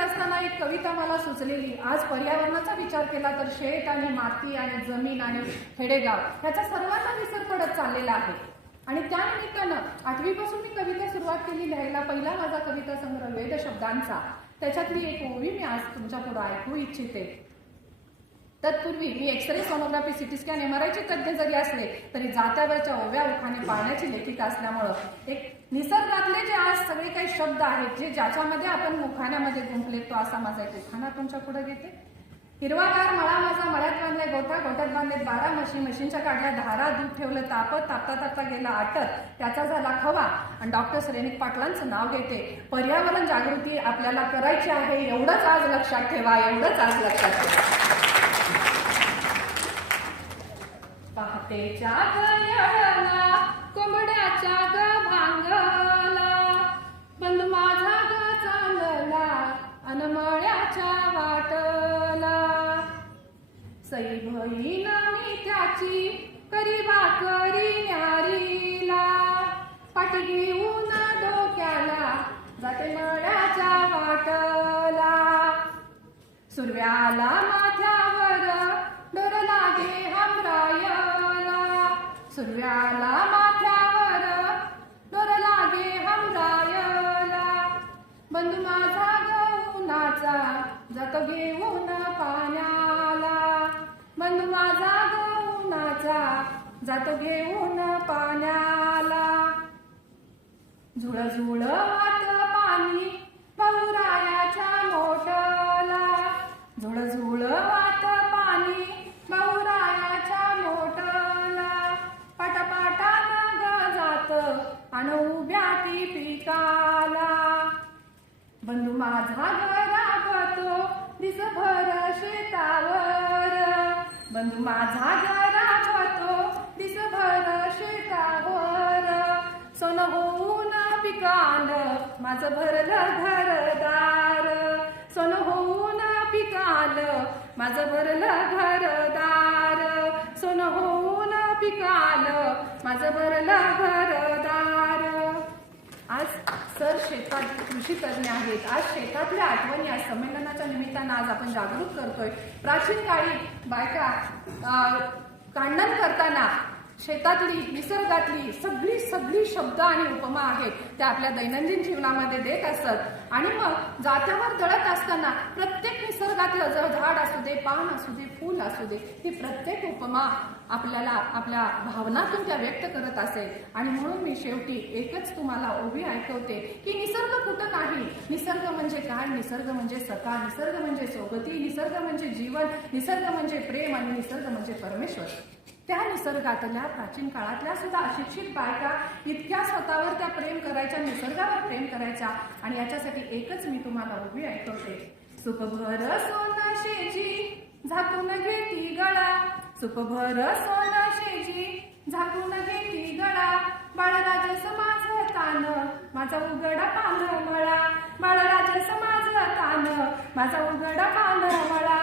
असताना एक कविता मला सुचलेली. आज पर्यावरणाचा विचार केला तर शेत आणि माती आणि जमीन आणि खेडेगाव ह्याचा सर्वांना विसर पडत चाललेला आहे. आणि त्या निमित्तानं आठवीपासून मी कविता सुरुवात केली लिहायला. पहिला माझा कविता संग्रह वेद शब्दांचा. त्याच्यातली एक ओवी मी आज तुमच्यापुढे ऐकू इच्छिते. तत्पूर्वी मी X ray sonography CT scan M R आयचे तज्ज्ञ जरी असले तरी जात्यावरच्या ओव्या उखाने पाळण्याची लेखिका असल्यामुळं एक निसर्गातले जे आज सगळे काही शब्द आहेत जे ज्याच्यामध्ये आपण मुखाण्यामध्ये गुंफले तो असा माझा एक उखाणा तुमच्यापुढे घेते. हिरवागार मळा माझा मळ्यात बांधले गोठा गोठ्यात बांधले बारा म्हशी मशीनच्या काढल्या धारा दूध ठेवलं तापत तापता तापता गेला आटत. त्याचा झाला खवा. आणि डॉक्टर श्रेनिक पाटलांचं नाव घेते. पर्यावरण जागृती आपल्याला करायची आहे एवढंच आज लक्षात ठेवा एवढंच आज लक्षात ठेवा. त्याच्या गयळला कोंबड्याच्या ग भांगला बंद माझा ग चालला अनमळ्याच्या वाटला. सई बहीण मी त्याची करी भाकरी न्यारीला. पाठी घेऊन डोक्याला जाते मळ्याच्या वाटला. सुरव्याला माथ्यावर डोर लागे हमरायला सुरव्याला माथ्यावर डोर लागे हमरायला बंधू माझा गहुनाचा जातो घेऊन पाण्याला. बंधू माझा गहुनाचा जातो घेऊन पाण्याला. झुळ झुळ उभ्या पिकाला. बंधू माझा घरागतो दिसभर शेतावर. बंधू माझा घरागतो दिसभर शेतावर. सोन होऊन पिकाल माझं भरलं घरदार. सोन होऊन पिकाल माझं भरलं घरदार. सोन होऊन पिकाल माझं भरलं घरदार. शेतात कृषी तज्ज्ञ आहेत. आज शेतातल्या आठवणी या संमेलनाच्या निमित्तानं आज आपण जागरूक करतोय. प्राचीन काळी बायका कांडण करताना शेतातली निसर्गातली सगळी सगळी शब्द आणि उपमा आहेत त्या आपल्या दैनंदिन जीवनामध्ये देत असत. आणि मग जात्यावर दळत असताना प्रत्येक निसर्गातलं जर झाड असू दे पान असू दे फूल असू दे ही प्रत्येक उपमा आपल्याला आपल्या भावनातून त्या व्यक्त करत असेल आणि म्हणून मी शेवटी एकच तुम्हाला उभी ऐकवते की निसर्ग कुठं नाही? निसर्ग म्हणजे काय? निसर्ग म्हणजे सकाळ निसर्ग म्हणजे सोबती निसर्ग म्हणजे जीवन निसर्ग म्हणजे प्रेम आणि निसर्ग म्हणजे परमेश्वर. त्या निसर्गातल्या प्राचीन काळातल्या सुद्धा अशिक्षित बायका इतक्या स्वतःवर त्या प्रेम करायच्या निसर्गावर प्रेम करायच्या आणि याच्यासाठी एकच मी तुम्हाला उभी ऐकवते. सुखभर सोनाशेची झाकून घेती गळा. सुखभर सोनाशेची झाकून घेती गळा. बाळराज समाज तान माझा उघडा पान मळा. बाळराज समाज तान माझा उघडा पान मळा.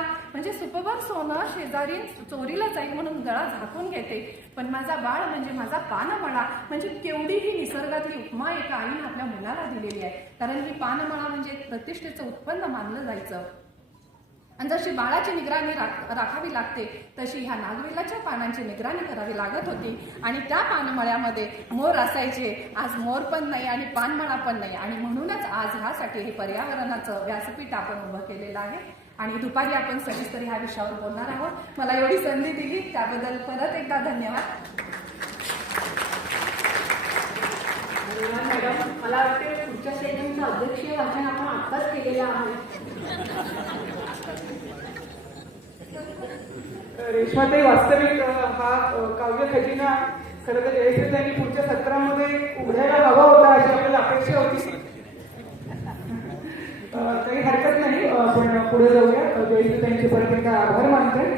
म्हणजे सोनं शेजारी चोरीला जाईल म्हणून गळा झाकून घेते. पण माझा बाळ म्हणजे माझा पानमळा म्हणजे केवढी ही निसर्गातली उपमा एका आईने आपल्या मुलाला दिलेली आहे. कारण ही पानमळा म्हणजे प्रतिष्ठेचं उत्पन्न मानलं जायचं. आणि जशी बाळाची निगराणी राख राखावी लागते तशी ह्या नागवेलाच्या पानांची निगराणी करावी लागत होती. आणि त्या पानमळ्यामध्ये मोर असायचे. आज मोर पण नाही आणि पानमळा पण नाही. आणि म्हणूनच आज ह्यासाठी हे पर्यावरणाचं व्यासपीठ आपण उभं केलेलं आहे. आणि दुपारी आपण सविस्तर ह्या विषयावर बोलणार आहोत. मला एवढी संधी दिली त्याबद्दल परत एकदा धन्यवाद. धन्यवाद मॅडम. मला वाटते पुढच्या सेशनचं अध्यक्षीय वाचन आपण आत्ताच केलेलं आहे. रेश्माताई वास्तविक हा काव्य खजिना खरं तर जयश्री त्यांनी पुढच्या सत्रामध्ये उघडायला हवा होता अशी आपल्याला अपेक्षा होती. काही हरकत नाही. आपण पुढे जाऊया. अ, त्यांचे परत एकदा आभार मानते.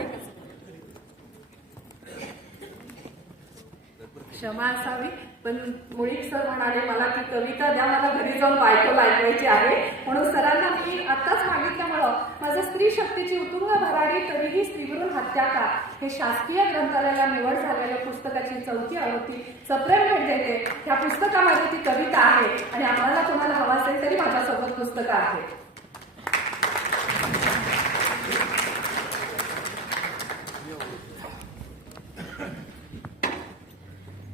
क्षमा असावी. पण मुळीच सर म्हणाले मला ती कविता द्या मला घरी जाऊन बायको ऐकवायची आहे. म्हणून सरांना मी आत्ताच मागितल्यामुळं माझं स्त्री शक्तीची उतुंग भराडी तरीही स्त्रीवरून हत्या का? हे शासकीय ग्रंथालयाला निवड झालेल्या पुस्तकाची चौथी आवृत्ती सप्रेम भेट देते. ह्या पुस्तकामध्ये ती कविता आहे आणि आम्हाला तुम्हाला हवा असेल तरी माझ्यासोबत पुस्तकं आहे